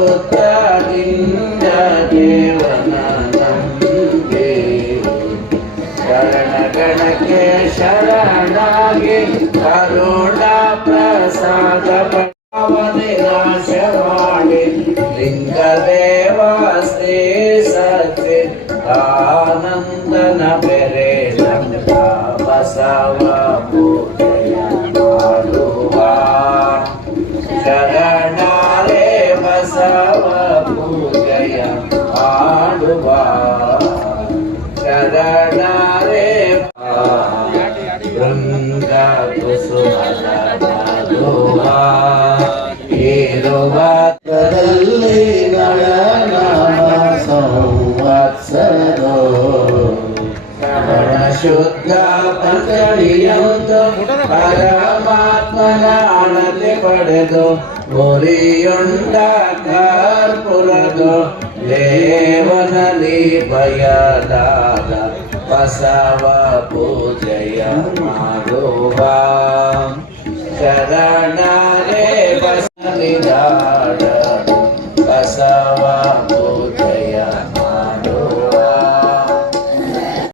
ಆಗುತ್ತದಿಂದ ದೇವನ ನಂಬಿ ಶರಣಗಣಕ್ಕೆ ಶರಣಾಗಿ ಕರುಣ ಪ್ರಸಾದ ನಾಶವಾಣಿ ಲಿಂಗದೇವ ಶ್ರೀ ಸಚ್ಚಿದಾನಂದನ ಬೆರೆ ನಂದ ಬಸವ ಪೂಜೆಯ ಮಾಡುವ ಶರಣಾರೆ ಬಸವ ಪೂಜೆಯ ಮಾಡುವ ಶರಣಾರೆ ಬೃಂದ ಕುಸುಮದ ಮಧುವ ಇರುವದಲ್ಲಿ ನಳನ ಸಂವತ್ಸರೋ ಶ್ರವಣ ಶುದ್ಧ ಪಂಚಳಿಯಂದು ಪರಮಾತ್ಮನ ಅಣತೆ ಪಡೆದು ಮುರಿಯುಂಡ ಕರ್ಪುರದು ದೇವನಲ್ಲಿ ಭಯದಾದ ಬಸವ ಪೂಜೆಯ ಮಾಡುವ ಶರಣ